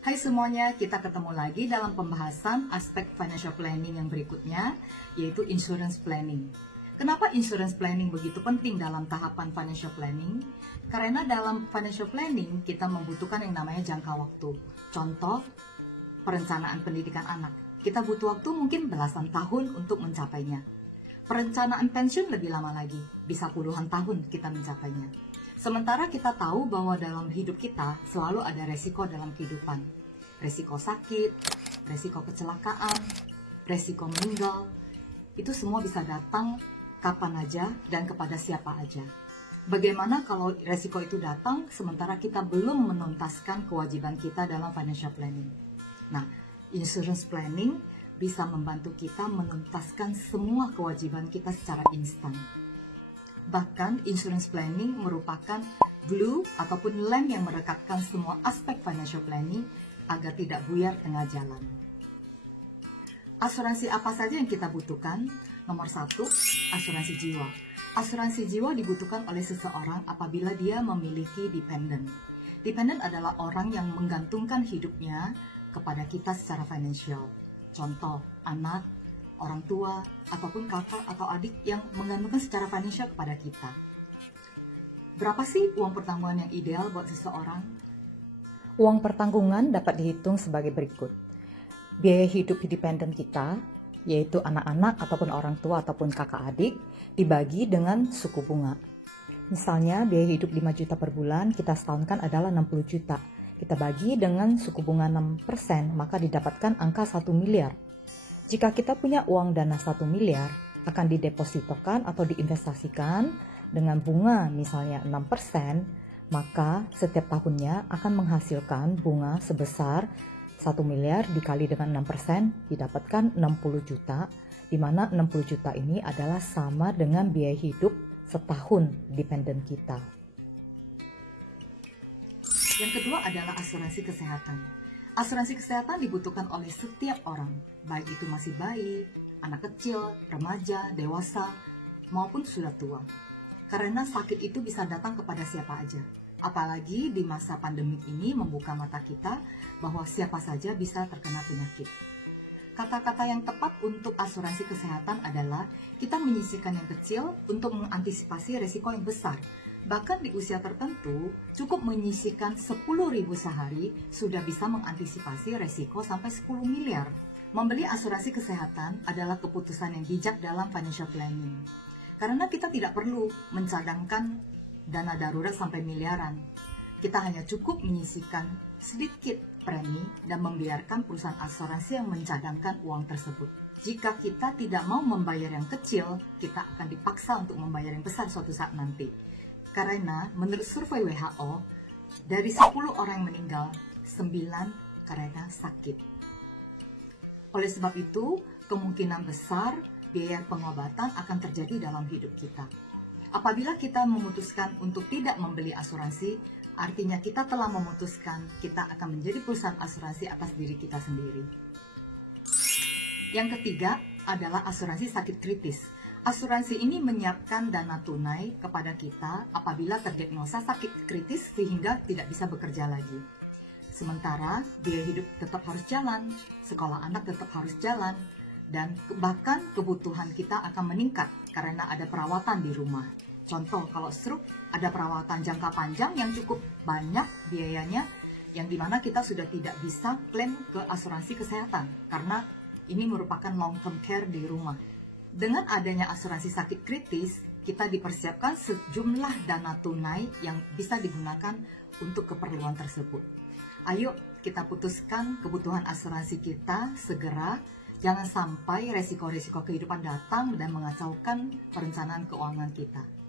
Hai semuanya, kita ketemu lagi dalam pembahasan aspek financial planning yang berikutnya, yaitu insurance planning. Kenapa insurance planning begitu penting dalam tahapan financial planning? Karena dalam financial planning kita membutuhkan yang namanya jangka waktu. Contoh, perencanaan pendidikan anak. Kita butuh waktu mungkin belasan tahun untuk mencapainya. Perencanaan pensiun lebih lama lagi, bisa puluhan tahun kita mencapainya. Sementara kita tahu bahwa dalam hidup kita selalu ada resiko dalam kehidupan. Resiko sakit, resiko kecelakaan, resiko meninggal. Itu semua bisa datang kapan aja dan kepada siapa aja. Bagaimana kalau resiko itu datang sementara kita belum menuntaskan kewajiban kita dalam financial planning? Nah, insurance planning bisa membantu kita menuntaskan semua kewajiban kita secara instan. Bahkan insurance planning merupakan glue ataupun lem yang merekatkan semua aspek financial planning agar tidak buyar tengah jalan. Asuransi apa saja yang kita butuhkan? Nomor 1, asuransi jiwa. Asuransi jiwa dibutuhkan oleh seseorang apabila dia memiliki dependent. Dependent adalah orang yang menggantungkan hidupnya kepada kita secara financial. Contoh, anak, orang tua, ataupun kakak atau adik yang menggantungkan secara financial kepada kita. Berapa sih uang pertanggungan yang ideal buat seseorang? Uang pertanggungan dapat dihitung sebagai berikut. Biaya hidup dependen kita, yaitu anak-anak ataupun orang tua ataupun kakak adik, dibagi dengan suku bunga. Misalnya biaya hidup 5 juta per bulan, kita setahunkan adalah 60 juta. Kita bagi dengan suku bunga 6%, maka didapatkan angka 1 miliar. Jika kita punya uang dana 1 miliar, akan didepositokan atau diinvestasikan dengan bunga misalnya 6%, maka setiap tahunnya akan menghasilkan bunga sebesar 1 miliar dikali dengan 6% didapatkan 60 juta, di mana 60 juta ini adalah sama dengan biaya hidup setahun dependen kita. Yang kedua adalah asuransi kesehatan. Asuransi kesehatan dibutuhkan oleh setiap orang, baik itu masih bayi, anak kecil, remaja, dewasa, maupun sudah tua. Karena sakit itu bisa datang kepada siapa aja. Apalagi di masa pandemi ini membuka mata kita bahwa siapa saja bisa terkena penyakit. Kata-kata yang tepat untuk asuransi kesehatan adalah kita menyisihkan yang kecil untuk mengantisipasi resiko yang besar. Bahkan di usia tertentu, cukup menyisihkan 10.000 sehari sudah bisa mengantisipasi resiko sampai 10 miliar. Membeli asuransi kesehatan adalah keputusan yang bijak dalam financial planning. Karena kita tidak perlu mencadangkan dana darurat sampai miliaran. Kita hanya cukup menyisihkan sedikit premi dan membiarkan perusahaan asuransi yang mencadangkan uang tersebut. Jika kita tidak mau membayar yang kecil, kita akan dipaksa untuk membayar yang besar suatu saat nanti. Karena menurut survei WHO, dari 10 orang yang meninggal, 9 karena sakit. Oleh sebab itu, kemungkinan besar biaya pengobatan akan terjadi dalam hidup kita. Apabila kita memutuskan untuk tidak membeli asuransi, artinya kita telah memutuskan kita akan menjadi perusahaan asuransi atas diri kita sendiri. Yang ketiga adalah asuransi sakit kritis. Asuransi ini menyiapkan dana tunai kepada kita apabila terdiagnosa sakit kritis sehingga tidak bisa bekerja lagi. Sementara biaya hidup tetap harus jalan, sekolah anak tetap harus jalan, dan bahkan kebutuhan kita akan meningkat karena ada perawatan di rumah. Contoh, kalau stroke ada perawatan jangka panjang yang cukup banyak biayanya, yang dimana kita sudah tidak bisa klaim ke asuransi kesehatan karena ini merupakan long term care di rumah. Dengan adanya asuransi sakit kritis, kita dipersiapkan sejumlah dana tunai yang bisa digunakan untuk keperluan tersebut. Ayo kita putuskan kebutuhan asuransi kita segera, jangan sampai resiko-resiko kehidupan datang dan mengacaukan perencanaan keuangan kita.